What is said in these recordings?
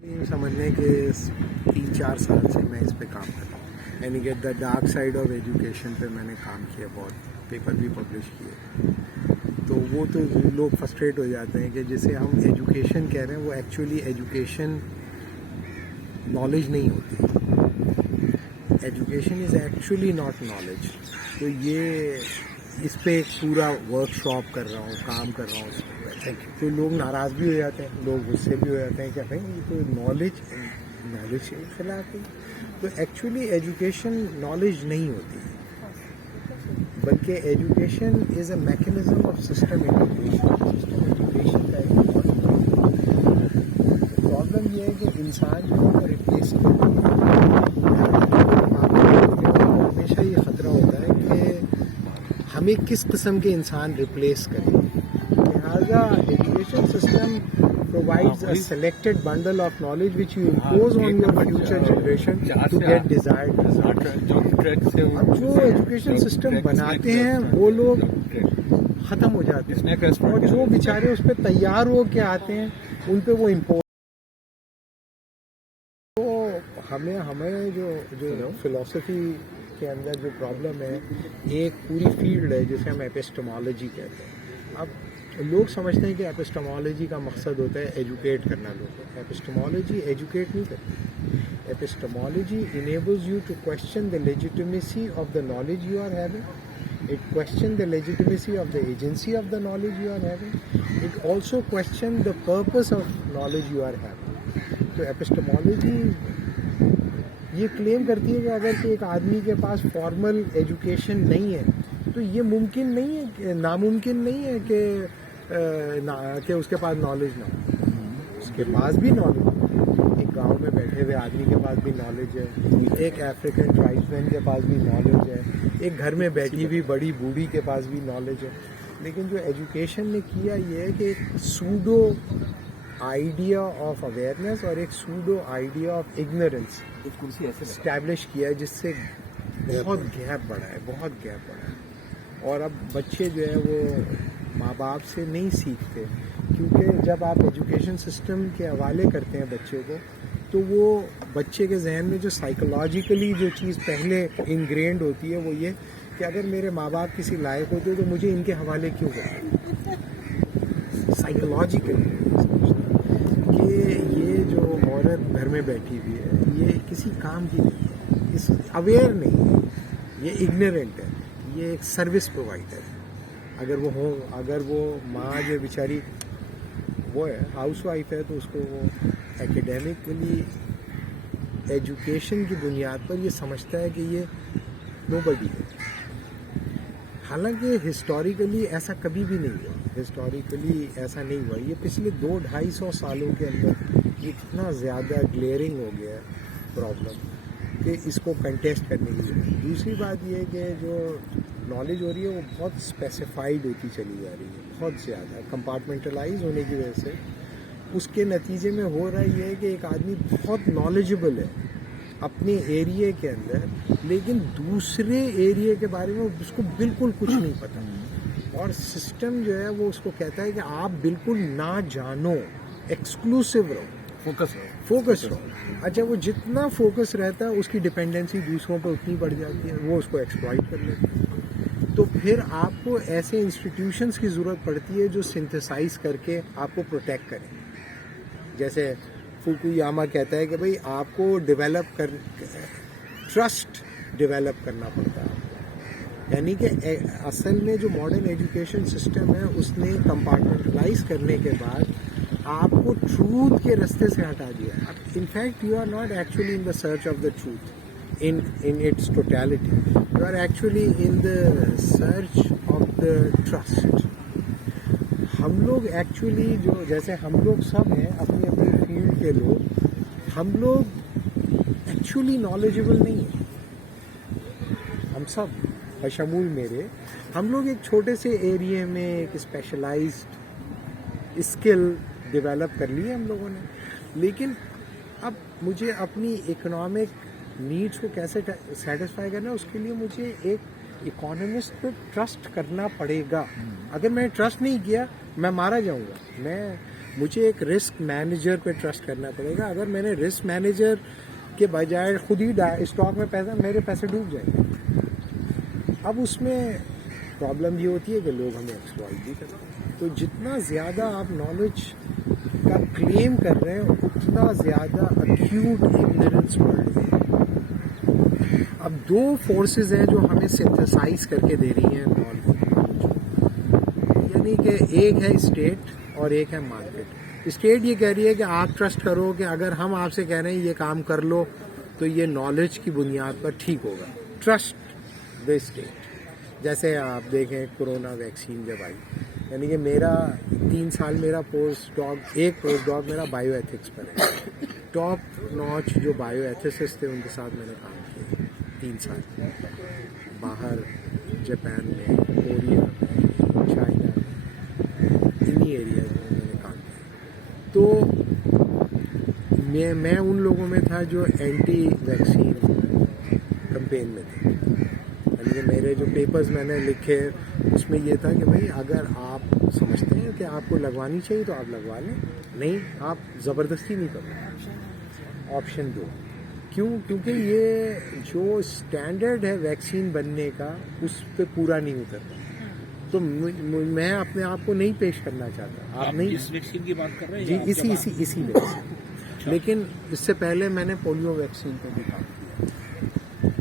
سمجھنے کے 3-4 سال سے میں اس پہ کام کر رہا ہوں، یعنی کہ the dark side of education پہ میں نے کام کیا، بہت پیپر بھی پبلش کیے. تو وہ تو لوگ فرسٹریٹ ہو جاتے ہیں کہ جسے ہم ایجوکیشن کہہ رہے ہیں وہ ایکچولی ایجوکیشن نالج نہیں ہوتی. Education is actually not knowledge. تو یہ اس پہ ایک پورا ورک شاپ کر رہا ہوں، کام کر رہا ہوں اس پہ. تو لوگ ناراض بھی ہو جاتے ہیں، لوگ غصے بھی ہو جاتے ہیں کہ بھائی یہ تو نالج کے خلاف ہے. تو ایکچولی ایجوکیشن نالج نہیں ہوتی، بلکہ education is a mechanism of system education کا ایک پرابلم یہ ہے کہ انسان جو ہے ریپلیس ہمیشہ یہ خطرہ ہوتا ہے کہ ہمیں کس قسم کے انسان ریپلیس کریں. لہٰذا education system provides a selected bundle of knowledge which you impose on your future generation to get desired results. اب جو ایجوکیشن سسٹم بناتے ہیں وہ لوگ ختم ہو جاتے ہیں، اور جو بیچارے اس پہ تیار ہو کے آتے ہیں ان پہ وہ امپوز. تو ہمیں جو فلسفی کے اندر جو پرابلم ہے، ایک پوری فیلڈ ہے جسے ہم ایپسٹمالوجی کہتے ہیں. اب لوگ سمجھتے ہیں کہ ایپسٹمالوجی کا مقصد ہوتا ہے ایجوکیٹ کرنا لوگوں کو. ایپسٹمالوجی ایجوکیٹ نہیں کرتی. Epistemology enables you to question the legitimacy of the knowledge you are having. It question the legitimacy of the agency of the knowledge you are having. It also question the purpose of knowledge you are having. تو epistemology یہ کلیم کرتی ہے کہ اگر ایک آدمی کے پاس formal education نہیں ہے تو یہ ممکن نہیں ہے کہ ناممکن نہیں ہے کہ اس کے پاس نالج نہ ہو. اس کے پاس بھی نالج ہے. ایک گاؤں میں بیٹھے ہوئے آدمی کے پاس بھی نالج ہے، ایک افریقن ٹرائبسمین کے پاس بھی نالج ہے، ایک گھر میں بیٹھی ہوئی بڑی بوڑھی کے پاس بھی نالج ہے. لیکن جو ایجوکیشن نے کیا یہ ہے کہ ایک سوڈو آئیڈیا آف اویئرنیس اور ایک pseudo idea of ignorance establish کیا ہے، جس سے بہت گیپ بڑھا ہے، بہت گیپ بڑھا ہے. اور اب بچے جو ہے وہ ماں باپ سے نہیں سیکھتے، کیونکہ جب آپ ایجوکیشن سسٹم کے حوالے کرتے ہیں بچے کو تو وہ بچے کے ذہن میں جو سائیکولوجیکلی جو چیز پہلے انگرینڈ ہوتی ہے وہ یہ کہ اگر میرے ماں باپ کسی لائق ہوتے تو مجھے ان کے حوالے کیوں کریں. سائیکولوجیکلی کہ یہ جو عورت گھر میں بیٹھی ہوئی ہے یہ کسی کام کی نہیں ہے، اویئر نہیں ہے، یہ اگنورینٹ ہے، یہ ایک سروس پرووائڈر ہے. اگر وہ ماں جو بیچاری وہ ہے ہاؤس وائف ہے تو اس کو وہ ایکیڈیمکلی ایجوکیشن کی بنیاد پر یہ سمجھتا ہے کہ یہ نو بڈی ہے. حالانکہ ہسٹوریکلی ایسا کبھی بھی نہیں ہوا. ہسٹوریکلی ایسا نہیں ہوا. یہ پچھلے 200-250 سالوں کے اندر اتنا زیادہ گلیئرنگ ہو گیا ہے پرابلم کہ اس کو کنٹیسٹ کرنے کی ضرورت ہے. دوسری بات یہ کہ جو نالج ہو رہی ہے وہ بہت اسپیسیفائڈ ہوتی چلی جا رہی ہے، بہت زیادہ کمپارٹمنٹلائز ہونے کی وجہ سے. اس کے نتیجے میں ہو رہا یہ ہے کہ ایک آدمی بہت نالجبل ہے اپنے ایریے کے اندر، لیکن دوسرے ایریے کے بارے میں اس کو بالکل کچھ نہیں پتا. اور سسٹم جو ہے وہ اس کو کہتا ہے کہ آپ بالکل نہ جانو، ایکسکلوسیو رہو، فوکس رہو. اچھا وہ جتنا فوکس رہتا ہے اس کی ڈپینڈنسی دوسروں پہ اتنی بڑھ جاتی ہے، وہ اس کو ایکسپلائٹ کر لیتے ہیں. تو پھر آپ کو ایسے انسٹیٹیوشنس کی ضرورت پڑتی ہے جو سنتھسائز کر کے آپ کو پروٹیکٹ کریں. جیسے فوکویاما کہتا ہے کہ بھئی آپ کو ٹرسٹ ڈیولپ کرنا پڑتا ہے. یعنی کہ اصل میں جو ماڈرن ایجوکیشن سسٹم ہے اس نے کمپارٹمنٹلائز کرنے کے بعد آپ کو ٹروتھ کے رستے سے ہٹا دیا. In fact you are not actually in the search of the truth in its totality. You are actually in the search of the trust. ہم لوگ ایکچولی جو جیسے ہم لوگ سب ہیں اپنی اپنی فیلڈ کے لوگ، ہم لوگ ایکچولی نالجبل نہیں ہیں. ہم سب بشمول میرے، ہم لوگ ایک چھوٹے سے ایریے میں ایک اسپیشلائزڈ اسکل ڈیولپ کر لی ہے ہم لوگوں نے. لیکن اب مجھے اپنی اکنامک نیڈس کو کیسے سیٹسفائی کرنا ہے، اس کے لیے مجھے ایک اکانومسٹ پہ ٹرسٹ کرنا پڑے گا. اگر میں ٹرسٹ نہیں کیا میں مارا جاؤں گا. مجھے ایک رسک مینیجر پہ ٹرسٹ کرنا پڑے گا. اگر میں نے رسک مینیجر کے بجائے خود ہی اسٹاک میں میرے پیسے ڈوب جائیں گے. اب اس میں پرابلم یہ ہوتی ہے کہ لوگ ہمیں ایکسپلائٹ بھی کرتے ہیں. تو جتنا زیادہ آپ نالج کا کلیم کر رہے ہیں اتنا زیادہ اکیوٹ اگنورینس بڑھ رہی ہے. اب دو فورسز ہیں جو ہمیں سنتھسائز کر کے دے رہی ہیں نالج، یعنی کہ ایک ہے اسٹیٹ اور ایک ہے مارکیٹ. اسٹیٹ یہ کہہ رہی ہے کہ آپ ٹرسٹ کرو کہ اگر ہم آپ سے کہہ رہے ہیں یہ کام کر لو تو یہ نالج کی بنیاد پر ٹھیک ہوگا. Trust the state. جیسے آپ دیکھیں کورونا ویکسین جب آئی، یعنی کہ میرا 3 سال میرا پوسٹ ڈاک میرا بایو ایتھکس پر ہے. ٹاپ ناچ جو بایو ایتھسسٹ تھے ان کے ساتھ میں نے کام کیا 3 سال باہر، جاپان میں، کوریا میں، چائنا میں، انہی ایریاز میں میں نے کام کیا. تو میں ان لوگوں میں تھا جو اینٹی ویکسین کمپین میں تھے. یعنی کہ میرے جو پیپرز میں نے لکھے اس میں یہ تھا کہ بھائی اگر آپ سمجھتے ہیں کہ آپ کو لگوانی چاہیے تو آپ لگوا لیں، نہیں آپ زبردستی نہیں کرو. آپشن دو. کیوں؟ کیونکہ یہ جو اسٹینڈرڈ ہے ویکسین بننے کا اس پہ پورا نہیں اترتا. تو میں اپنے آپ کو نہیں پیش کرنا چاہتا. آپ نہیں اس ویکسین کی بات کر رہے ہیں جی اسی ویکسین. لیکن اس سے پہلے میں نے پولیو ویکسین پہ بھی کام کیا.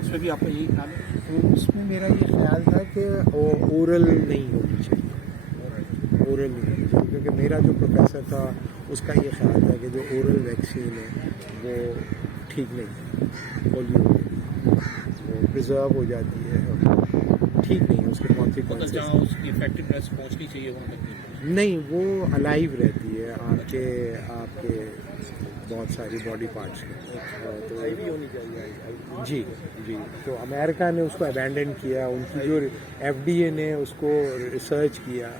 اس میں بھی آپ کا یہی خیال ہے؟ تو اس میں میرا یہ خیال تھا کہ اورل نہیں ہونی چاہیے، اورل نہیں ہونی چاہیے، کیونکہ میرا جو پروفیسر تھا اس کا یہ خیال تھا کہ جو اورل ویکسین ہے وہ ٹھیک نہیں ہے. پولیو وہ پرزرو ہو جاتی ہے، ٹھیک نہیں ہے، اس کے کانسیکوینسز جہاں اس کی افیکٹونیس پہنچنی چاہیے وہاں تک نہیں، وہ الائیو رہتی ہے آپ کے بہت ساری باڈی پارٹس کی. تو جی جی تو امریکہ نے اس کو ابینڈن کیا، ان کی جو ایف ڈی اے نے اس کو ریسرچ کیا.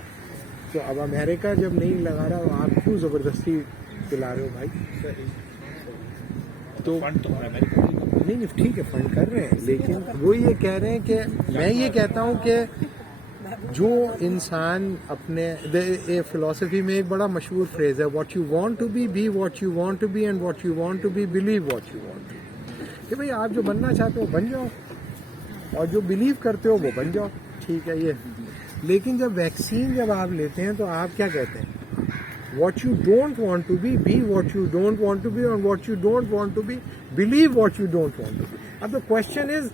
تو اب امریکہ جب نہیں لگا رہا آپ کیوں زبردستی پلا رہے ہو بھائی؟ تو فنڈ تو امریکہ نہیں ٹھیک ہے فنڈ کر رہے ہیں، لیکن وہ یہ کہہ رہے ہیں کہ میں یہ کہتا ہوں کہ جو انسان اپنے فلسفی میں ایک بڑا مشہور فریز ہے، what you want to be what you want to be and what you want to be believe what you want to be. کہ بھائی آپ جو بننا چاہتے ہو بن جاؤ اور جو بلیو کرتے ہو وہ بن جاؤ، ٹھیک ہے یہ. لیکن جب ویکسین جب آپ لیتے ہیں تو آپ کیا کہتے ہیں؟ What you don't want to be what you don't want to be اور what you don't want to be believe what you don't want to be. اب the question is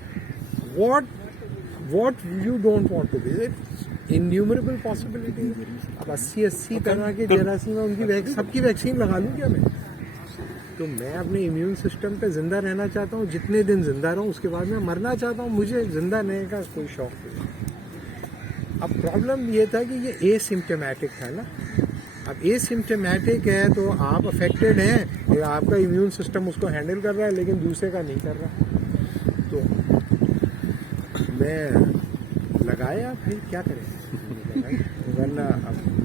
what you don't want to be. Innumerable possibility. اب 80 طرح کے جراثیم ان کی سب کی vaccine لگا لوں کیا میں؟ تو میں اپنے امیون سسٹم پہ زندہ رہنا چاہتا ہوں، جتنے دن زندہ رہوں اس کے بعد میں مرنا چاہتا ہوں. مجھے زندہ رہنے کا کوئی شوق نہیں. اب پرابلم یہ تھا کہ یہ اے سمپٹمیٹک تھا نا. اب اے سمپٹمیٹک ہے تو آپ افیکٹڈ ہیں کہ آپ کا امیون سسٹم اس کو ہینڈل کر رہا ہے لیکن دوسرے کا نہیں کر رہا. تو میں لگایا، پھر کیا کریں، ورنہ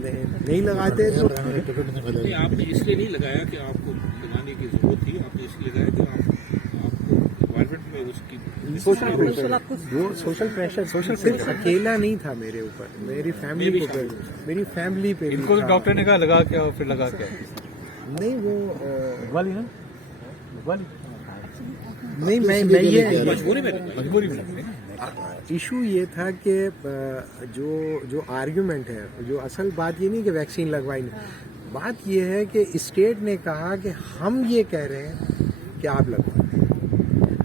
نہیں لگاتے تو آپ نے اس لیے نہیں لگایا کہ آپ کو لگانے کی ضرورت تھی، آپ نے اس لیے لگایا کہ آپ کو انوائرمنٹ میں اس کی سوشل پریشر صرف اکیلا نہیں تھا میرے اوپر، میری فیملی پہ. ان کو ڈاکٹر نے کہا لگا کیا اور پھر لگا کیا؟ نہیں وہ نہیں میں یہ مجبوری میں ایشو یہ تھا کہ جو آرگیومنٹ ہے، جو اصل بات یہ نہیں کہ ویکسین لگوائی نہیں، بات یہ ہے کہ اسٹیٹ نے کہا کہ ہم یہ کہہ رہے ہیں کہ آپ لگوائیں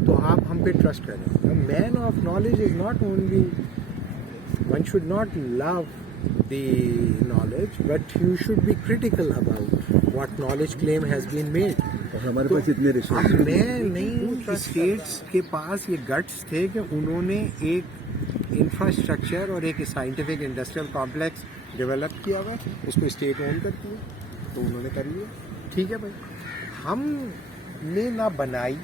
تو آپ ہم پہ ٹرسٹ کریں. Man of knowledge is not only one should not love the knowledge but you should be critical about what knowledge claim has been made. ہمارے پاس اتنے ریسورس میں نہیں، اسٹیٹس کے پاس یہ گٹس تھے کہ انہوں نے ایک انفراسٹرکچر اور ایک سائنٹیفک انڈسٹریل کمپلیکس ڈیولپ کیا ہوا، اس کو اسٹیٹ اون کرتی ہے تو انہوں نے کر لیا. ٹھیک ہے بھائی، ہم نے نہ بنائی،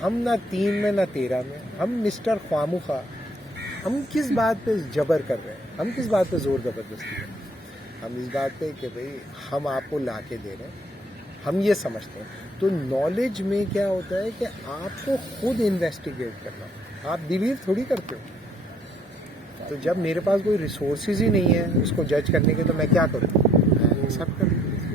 ہم نہ 3 میں نہ 13 میں، ہم مسٹر خواہ ہم کس بات پہ جبر کر رہے ہیں، ہم کس بات پہ زور زبردستی ہے. ہم اس بات پہ کہ بھئی ہم آپ کو لا کے دے رہے ہیں، ہم یہ سمجھتے ہیں. تو نالج میں کیا ہوتا ہے کہ آپ کو خود انویسٹیگیٹ کرنا، آپ بلیو تھوڑی کرتے ہو. تو جب میرے پاس کوئی ریسورسز ہی نہیں ہے اس کو جج کرنے کے تو میں کیا کروں؟ میں ایکسیپٹ کروں.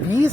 20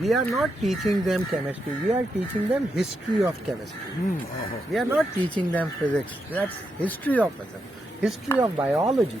we are not teaching them chemistry, we are teaching them history of chemistry. We are not teaching them physics, that's history of physics, history of biology.